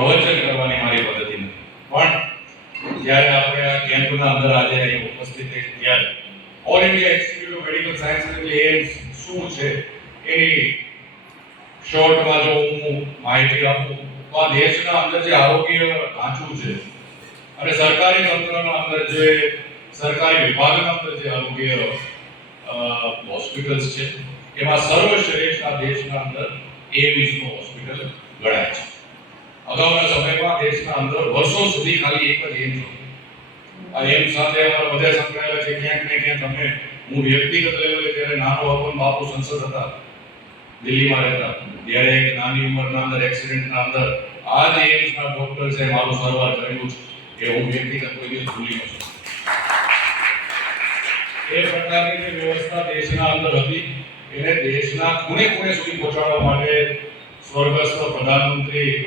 પ્રવચન કરવાની મારી પદ્ધતિ નથી, પણ જ્યારે આપણે આ કેમ્પના અંદર આજે અહીં ઉપસ્થિત ત્યારે all India institute of medical science એટલે એમ્સ શું છે એની શોર્ટમાં જો હું માહિતી આપું તો આ દેશના અંદર જે આરોગ્ય ઢાંચું છે અને સરકારી તંત્રના અંદર જે સરકારી વિભાગના અંદર જે આરોગ્ય હોસ્પિટલ્સ છે એમાં સર્વશ્રેષ્ઠ આ દેશના અંદર એમ્સનું હોસ્પિટલ ગણાય છે. અગાઉના સમયમાં દેશના અંદર વર્ષો સુધી ખાલી એક જ એમ્સ હતું. આ એમ્સ સાથે અમારા બધા સંકળાયેલા છે ક્યાંક ને ક્યાંક. અમે હું વ્યક્તિગત લેવલે ત્યારે નાનો હતો, બાપુ સંસદ હતા, દિલ્હીમાં રહેતા, ત્યારે એક નાની ઉંમરના અંદર એક્સિડન્ટના અંદર આ જ એમ્સના ડોક્ટર્સે મારું સારવાર કરેલું છે કે હું વ્યક્તિગત કોઈ દિવસ ભૂલી ન શકું. એ પ્રકારની જે વ્યવસ્થા દેશના અંદર હતી એને દેશના ખૂણે ખૂણે સુધી પહોંચાડવા માટે સ્વર્ગસ્થ પ્રધાનમંત્રી